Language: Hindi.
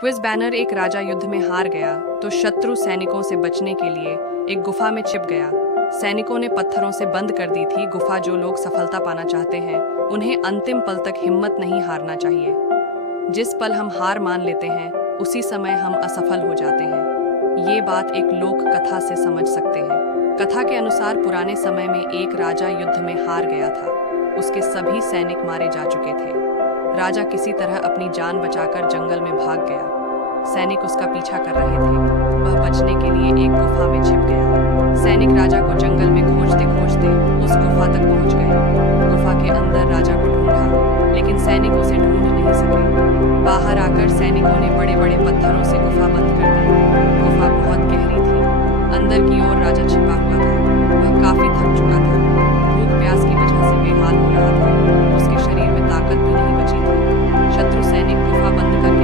Quiz banner. एक राजा युद्ध में हार गया तो शत्रु सैनिकों से बचने के लिए एक गुफा में छिप गया। सैनिकों ने पत्थरों से बंद कर दी थी गुफा। जो लोग सफलता पाना चाहते हैं उन्हें अंतिम पल तक हिम्मत नहीं हारना चाहिए। जिस पल हम हार मान लेते हैं उसी समय हम असफल हो जाते हैं। ये बात एक लोक कथा से समझ सकते हैं। कथा के अनुसार पुराने समय में एक राजा युद्ध में हार गया था। उसके सभी सैनिक मारे जा चुके थे। राजा किसी तरह अपनी जान बचाकर जंगल में भाग गया। सैनिक उसका पीछा कर रहे थे। वह बचने के लिए एक गुफा में छिप गया। सैनिक राजा को जंगल में खोजते खोजते उस गुफा तक पहुंच गए। गुफा के अंदर राजा को ढूंढा लेकिन सैनिक उसे ढूंढ नहीं सके। बाहर आकर सैनिकों ने बड़े बड़े पत्थरों से गुफा बंद कर दी। गुफा बहुत गहरी थी। अंदर की ओर राजा छिपा हुआ था। वह काफी थक चुका था। भूख प्यास की वजह से बेहाल हो रहा था। उसके शरीर में ताकत भी नहीं बची थी। शत्रु सैनिक गुफा बंद करके